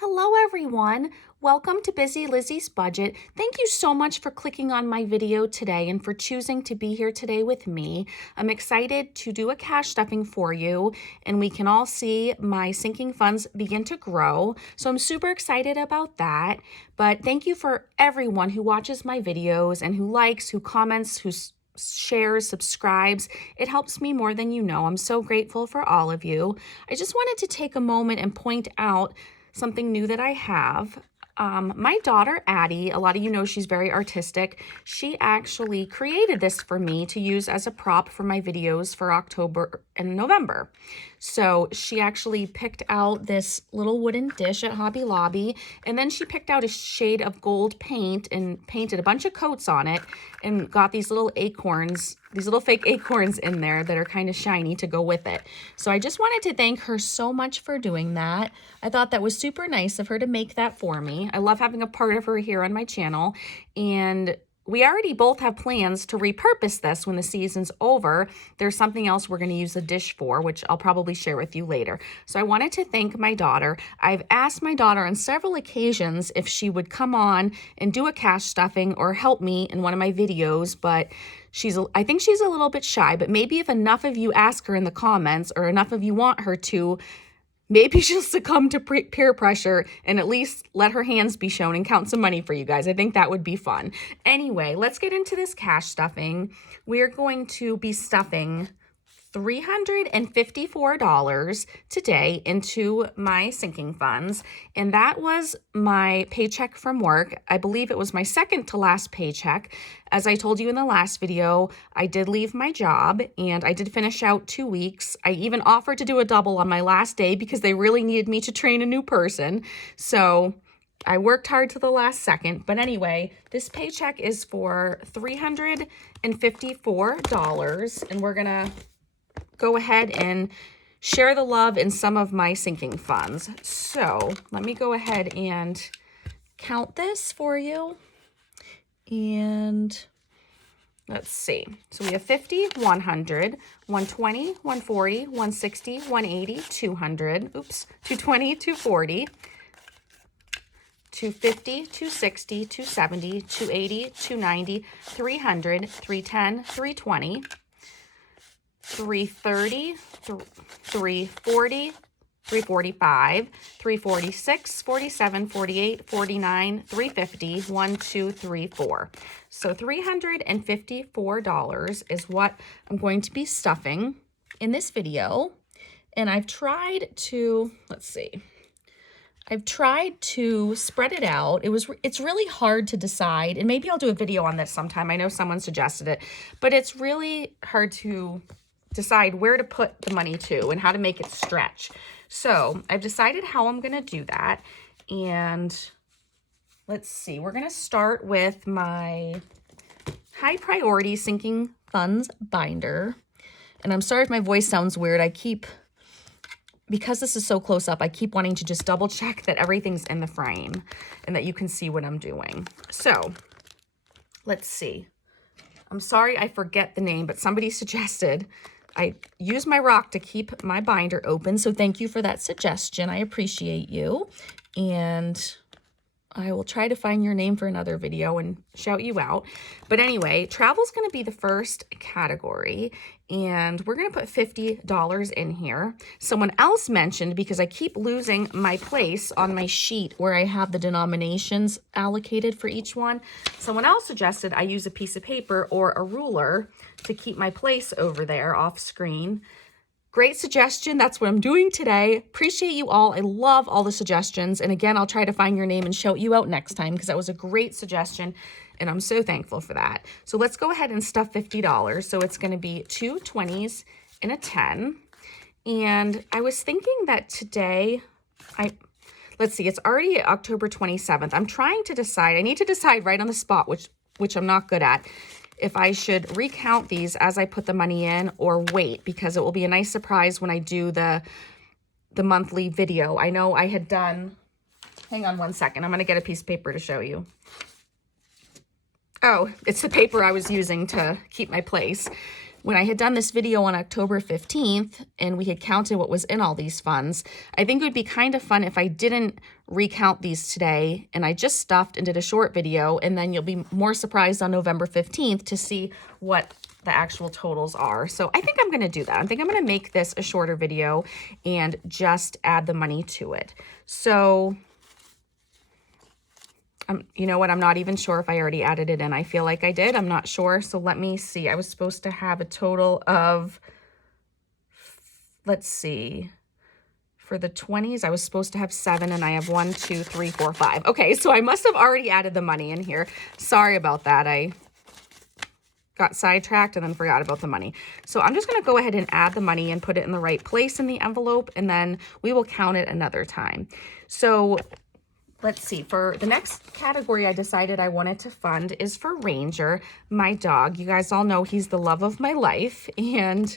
Hello everyone, welcome to Busy Lizzie's Budget. Thank you so much for clicking on my video today and for choosing to be here today with me. I'm excited to do a cash stuffing for you and we can all see my sinking funds begin to grow. So I'm super excited about that. But thank you for everyone who watches my videos and who likes, who comments, who shares, subscribes. It helps me more than you know. I'm so grateful for all of you. I just wanted to take a moment and point out something new that I have. My daughter, Addie, a lot of you know she's very artistic. She actually created this for me to use as a prop for my videos for October and November. So she actually picked out this little wooden dish at Hobby Lobby, and then she picked out a shade of gold paint and painted a bunch of coats on it and got these little acorns, these little fake acorns in there that are kind of shiny to go with it. So I just wanted to thank her so much for doing that. I thought that was super nice of her to make that for me. I love having a part of her here on my channel, and we already both have plans to repurpose this when the season's over. There's something else we're going to use the dish for, which I'll probably share with you later. So I wanted to thank my daughter. I've asked my daughter on several occasions if she would come on and do a cash stuffing or help me in one of my videos, but I think she's a little bit shy. But maybe if enough of you ask her in the comments or enough of you want her to, maybe she'll succumb to peer pressure and at least let her hands be shown and count some money for you guys. I think that would be fun. Anyway, let's get into this cash stuffing. We're going to be stuffing $354 today into my sinking funds, and that was my paycheck from work. I believe it was my second to last paycheck. As I told you in the last video, I did leave my job and I did finish out 2 weeks. I even offered to do a double on my last day because they really needed me to train a new person. So I worked hard to the last second. But anyway, this paycheck is for $354, and we're gonna go ahead and share the love in some of my sinking funds. So let me go ahead and count this for you. And let's see. So we have 50, 100, 120, 140, 160, 180, 200, oops, 220, 240, 250, 260, 270, 280, 290, 300, 310, 320, 330, 340, 345, 346, 47, 48, 49, 350, 1, 2, 3, 4. So $354 is what I'm going to be stuffing in this video. And I've tried to, I've tried to spread it out. It's really hard to decide, and maybe I'll do a video on this sometime. I know someone suggested it, but it's really hard to decide where to put the money to and how to make it stretch. So I've decided how I'm going to do that. And let's see, we're going to start with my high priority sinking funds binder. And I'm sorry if my voice sounds weird. Because this is so close up, I keep wanting to just double check that everything's in the frame and that you can see what I'm doing. So let's see. I'm sorry I forget the name, but somebody suggested I use my rock to keep my binder open. So thank you for that suggestion. I appreciate you. And I will try to find your name for another video and shout you out. But anyway, travel's going to be the first category, and we're going to put $50 in here. Someone else mentioned, because I keep losing my place on my sheet where I have the denominations allocated for each one, someone else suggested I use a piece of paper or a ruler to keep my place over there off screen. Great suggestion. That's what I'm doing today. Appreciate you all. I love all the suggestions. And again, I'll try to find your name and shout you out next time because that was a great suggestion. And I'm so thankful for that. So let's go ahead and stuff $50. So it's going to be 2 20s and a 10. And I was thinking that today, let's see, it's already October 27th. I'm trying to decide. I need to decide right on the spot, which I'm not good at, if I should recount these as I put the money in or wait, because it will be a nice surprise when I do the monthly video. I know I had done, hang on one second. I'm going to get a piece of paper to show you. Oh, it's the paper I was using to keep my place. when I had done this video on October 15th and we had counted what was in all these funds, I think it would be kind of fun if I didn't recount these today and I just stuffed and did a short video, and then you'll be more surprised on November 15th to see what the actual totals are. So I think I'm going to do that. I think I'm going to make this a shorter video and just add the money to it. So you know what? I'm not even sure if I already added it in. I feel like I did. I'm not sure. So let me see. I was supposed to have a total of, let's see, for the 20s, I was supposed to have 7, and I have 1, 2, 3, 4, 5. Okay, so I must have already added the money in here. Sorry about that. I got sidetracked and then forgot about the money. So I'm just going to go ahead and add the money and put it in the right place in the envelope, and then we will count it another time. So let's see, for the next category I decided I wanted to fund is for Ranger, my dog. You guys all know he's the love of my life, and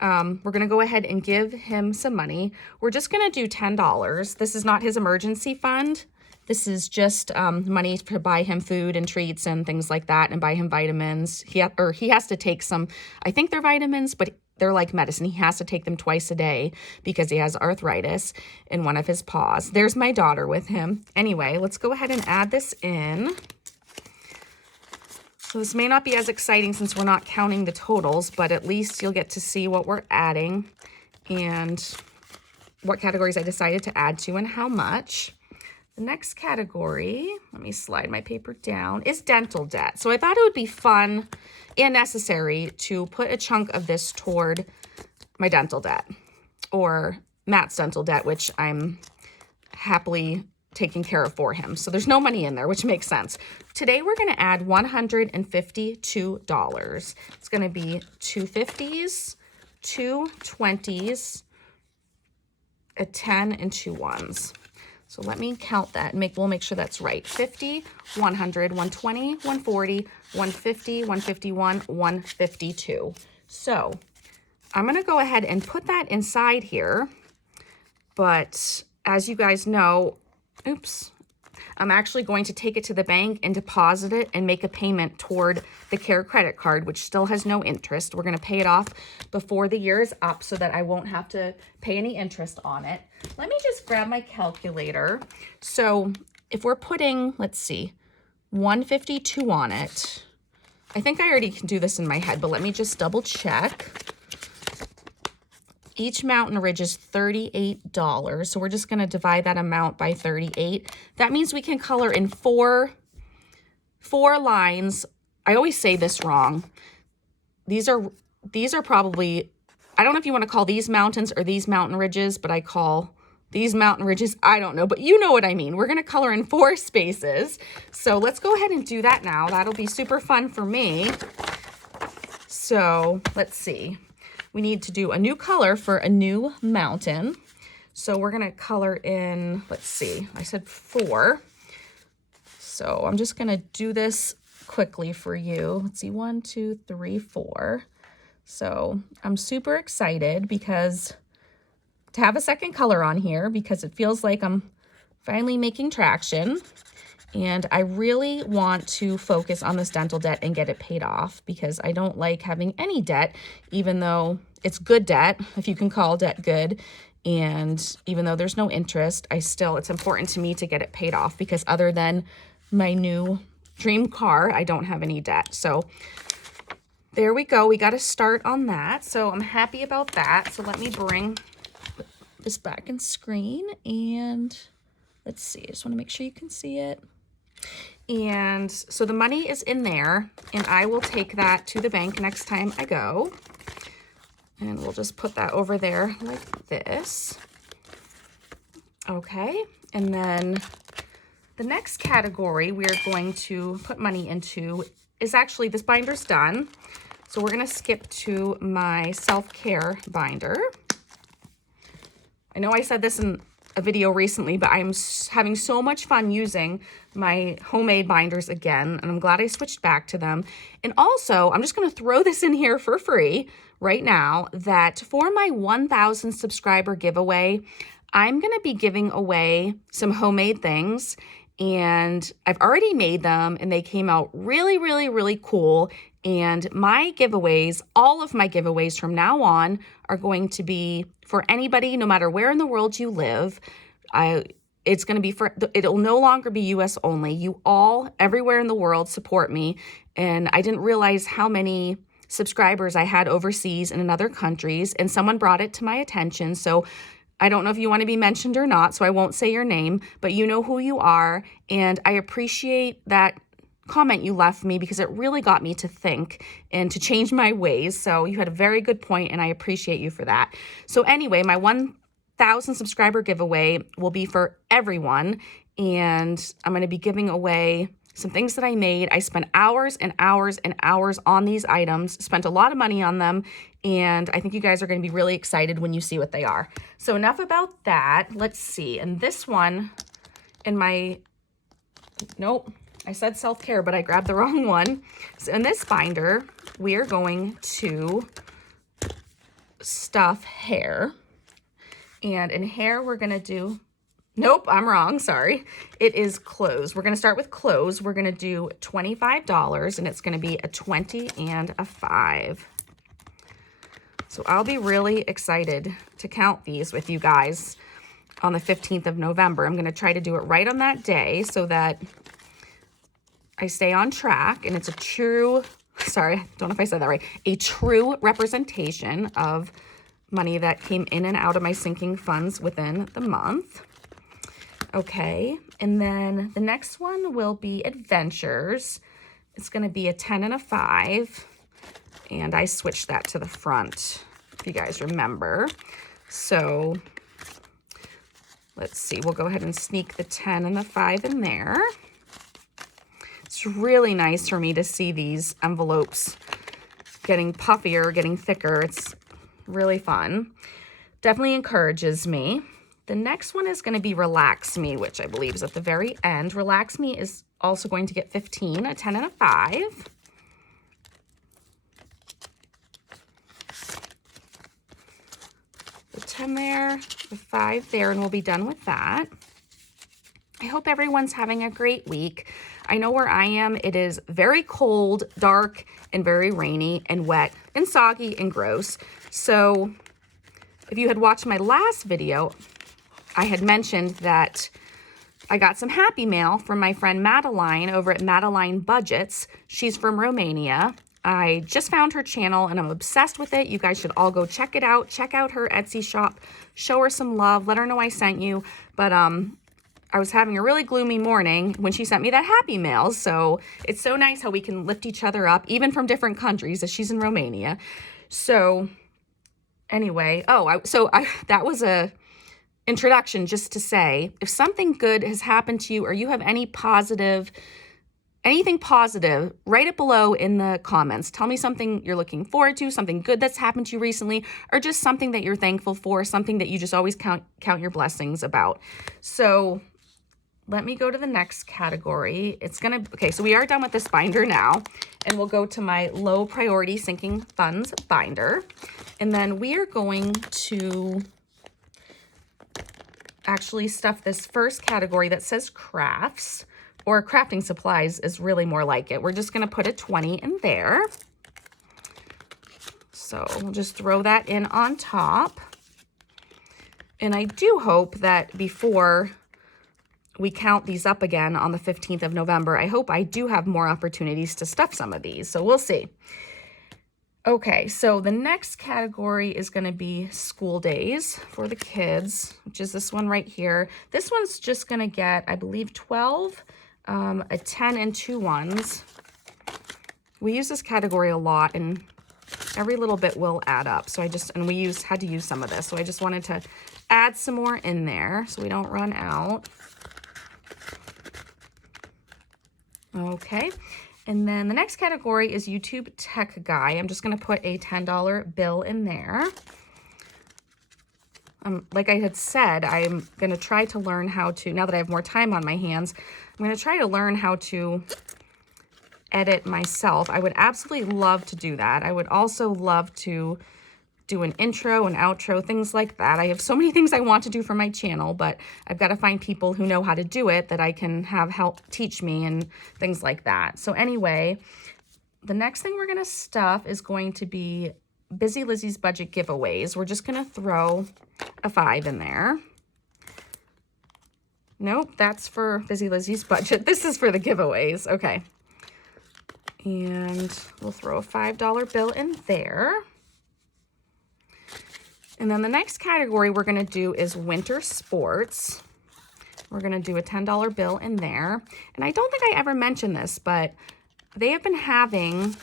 we're going to go ahead and give him some money. We're just going to do $10. This is not his emergency fund. This is just money to buy him food and treats and things like that, and buy him vitamins. He has to take some, I think they're vitamins, but they're like medicine. He has to take them twice a day because he has arthritis in one of his paws. There's my daughter with him. Anyway, let's go ahead and add this in. So this may not be as exciting since we're not counting the totals, but at least you'll get to see what we're adding and what categories I decided to add to and how much. The next category, let me slide my paper down, is dental debt. So I thought it would be fun and necessary to put a chunk of this toward my dental debt, or Matt's dental debt, which I'm happily taking care of for him. So there's no money in there, which makes sense. Today we're going to add $152. It's going to be 2 50s, 2 20s, a 10, and 2 1s. So let me count that and we'll make sure that's right. 50, 100, 120, 140, 150, 151, 152. So I'm going to go ahead and put that inside here. But as you guys know, oops, I'm actually going to take it to the bank and deposit it and make a payment toward the Care credit card, which still has no interest. We're going to pay it off before the year is up so that I won't have to pay any interest on it. Let me just grab my calculator. So if we're putting, let's see, 152 on it, I think I already can do this in my head, but let me just double check. Each mountain ridge is $38, so we're just going to divide that amount by 38. That means we can color in four lines. I always say this wrong. These are probably, I don't know if you want to call these mountains or these mountain ridges, but I call these mountain ridges, I don't know, but you know what I mean. We're going to color in 4 spaces. So let's go ahead and do that now. That'll be super fun for me. So let's see. We need to do a new color for a new mountain. So we're going to color in, let's see, I said 4. So I'm just going to do this quickly for you. Let's see, 1, 2, 3, 4. So I'm super excited because to have a second color on here, because it feels like I'm finally making traction. And I really want to focus on this dental debt and get it paid off, because I don't like having any debt, even though it's good debt, if you can call debt good. And even though there's no interest, it's important to me to get it paid off, because other than my new dream car, I don't have any debt. So there we go. We got to start on that. So I'm happy about that. So let me bring this back in screen and let's see. I just want to make sure you can see it. And so the money is in there, and I will take that to the bank next time I go. And we'll just put that over there like this. Okay, and then the next category we're going to put money into is actually, this binder's done. So we're going to skip to my self-care binder. I know I said this in a video recently, but I'm having so much fun using my homemade binders again, and I'm glad I switched back to them. And also, I'm just going to throw this in here for free right now, that for my 1,000 subscriber giveaway, I'm going to be giving away some homemade things, and I've already made them, and they came out really, really, really cool. And my giveaways, all of my giveaways from now on are going to be for anybody, no matter where in the world you live. It's going to be it'll no longer be US only. You all, everywhere in the world, support me. And I didn't realize how many subscribers I had overseas and in other countries. And someone brought it to my attention. So I don't know if you want to be mentioned or not, so I won't say your name, but you know who you are. And I appreciate that comment you left me because it really got me to think and to change my ways. So you had a very good point, and I appreciate you for that. So anyway, my 1,000 subscriber giveaway will be for everyone, and I'm going to be giving away some things that I made. I spent hours and hours and hours on these items, spent a lot of money on them, and I think you guys are going to be really excited when you see what they are. So enough about that. Let's see. And this one in my, nope, I said self-care, but I grabbed the wrong one. So in this binder, we are going to stuff hair. And in hair, we're going to do, nope, I'm wrong, sorry. It is clothes. We're going to start with clothes. We're going to do $25, and it's going to be a 20 and a 5. So I'll be really excited to count these with you guys on the 15th of November. I'm going to try to do it right on that day so that I stay on track, and it's a true, sorry, I don't know if I said that right, a true representation of money that came in and out of my sinking funds within the month. Okay, and then the next one will be adventures. It's going to be a 10 and a 5, and I switched that to the front, if you guys remember. So let's see, we'll go ahead and sneak the 10 and the 5 in there. It's really nice for me to see these envelopes getting puffier, getting thicker. It's really fun. Definitely encourages me. The next one is going to be Relax Me, which I believe is at the very end. Relax Me is also going to get 15, a 10 and a 5. The 10 there, the 5 there, and we'll be done with that. I hope everyone's having a great week. I know where I am, it is very cold, dark, and very rainy and wet and soggy and gross. So if you had watched my last video, I had mentioned that I got some happy mail from my friend Madeline over at Madeline Budgets. She's from Romania. I just found her channel and I'm obsessed with it. You guys should all go check it out. Check out her Etsy shop. Show her some love. Let her know I sent you. But I was having a really gloomy morning when she sent me that happy mail. So it's so nice how we can lift each other up, even from different countries, as she's in Romania. So anyway, that was a introduction just to say, if something good has happened to you or you have anything positive, write it below in the comments. Tell me something you're looking forward to, something good that's happened to you recently, or just something that you're thankful for, something that you just always count your blessings about. So let me go to the next category. Okay, so we are done with this binder now, and we'll go to my low priority sinking funds binder. And then we are going to actually stuff this first category that says crafts, or crafting supplies is really more like it. We're just going to put a 20 in there. So we'll just throw that in on top. And I do hope that before we count these up again on the 15th of November, I hope I do have more opportunities to stuff some of these. So we'll see. Okay, so the next category is going to be school days for the kids, which is this one right here. This one's just going to get, I believe, 12, a 10, and 2 ones. We use this category a lot, and every little bit will add up. So we had to use some of this. So I just wanted to add some more in there so we don't run out. Okay. And then the next category is YouTube Tech Guy. I'm just going to put a $10 bill in there. Like I had said, I'm going to try to learn how to, now that I have more time on my hands, I'm going to try to learn how to edit myself. I would absolutely love to do that. I would also love to do an intro, an outro, things like that. I have so many things I want to do for my channel, but I've got to find people who know how to do it that I can have help teach me and things like that. So anyway, the next thing we're going to stuff is going to be Busy Lizzy's budget giveaways. We're just going to throw a 5 in there. Nope, that's for Busy Lizzy's budget. This is for the giveaways. Okay. And we'll throw a $5 bill in there. And then the next category we're going to do is winter sports. We're going to do a $10 bill in there. And I don't think I ever mentioned this, but they have been having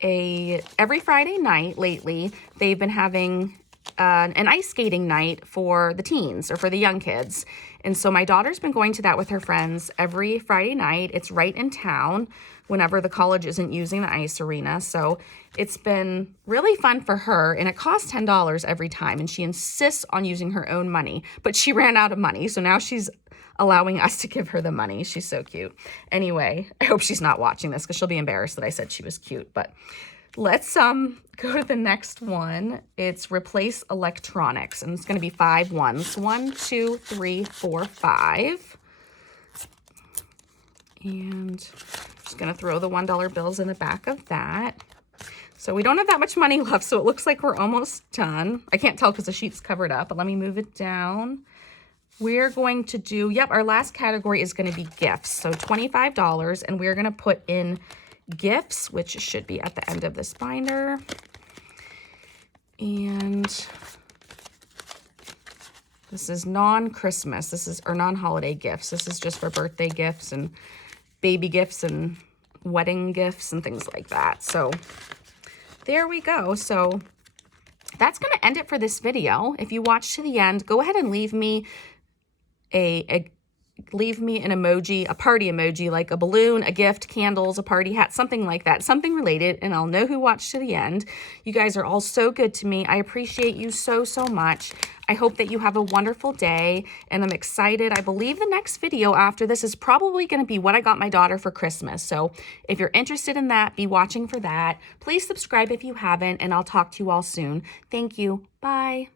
every Friday night lately, they've been having an ice skating night for the teens or for the young kids. And so my daughter's been going to that with her friends every Friday night. It's right in town whenever the college isn't using the ice arena. So it's been really fun for her, and it costs $10 every time, and she insists on using her own money, but she ran out of money. So now she's allowing us to give her the money. She's so cute. Anyway, I hope she's not watching this because she'll be embarrassed that I said she was cute, but let's go to the next one. It's replace electronics, and it's going to be 5 ones. 1, 2, 3, 4, 5. And just going to throw the $1 bills in the back of that. So we don't have that much money left, so it looks like we're almost done. I can't tell because the sheet's covered up, but let me move it down. We're going to do, our last category is going to be gifts. So $25, and we're going to put in gifts, which should be at the end of this binder. And this is non-Christmas. Or non-holiday gifts. This is just for birthday gifts and baby gifts and wedding gifts and things like that. So there we go. So that's going to end it for this video. If you watched to the end, go ahead and leave me leave me an emoji, a party emoji, like a balloon, a gift, candles, a party hat, something like that, something related, and I'll know who watched to the end. You guys are all so good to me. I appreciate you so, so much. I hope that you have a wonderful day, and I'm excited. I believe the next video after this is probably going to be what I got my daughter for Christmas. So if you're interested in that, be watching for that. Please subscribe if you haven't, and I'll talk to you all soon. Thank you. Bye.